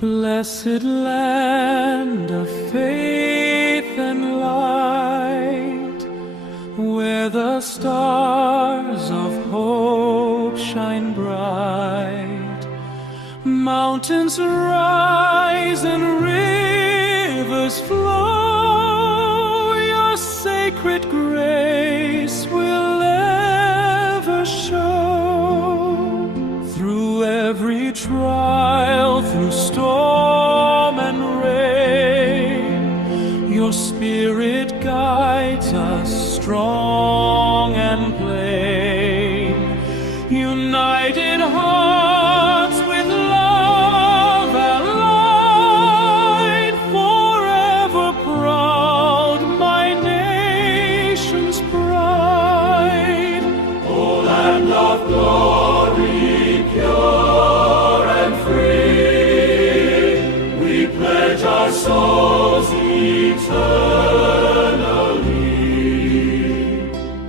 Blessed land of faith and light, where the stars of hope shine bright. Mountains rise and rivers flow, your sacred grace will ever show. Through every trial, through storm and rain, your Spirit guides us strong and plain. United hearts with love allied, forever proud, my nation's pride. O land of glory, pure and free, we pledge our souls eternally.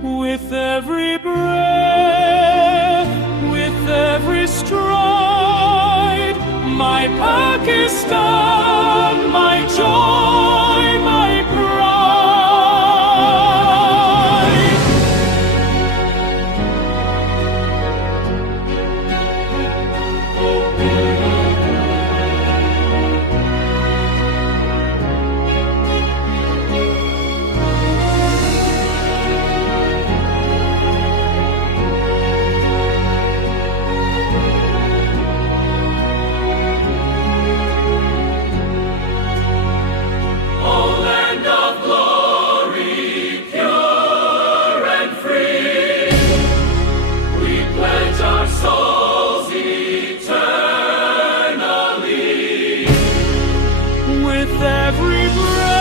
With every breath, with every stride, my Pakistan, my joy, my pride. With every breath,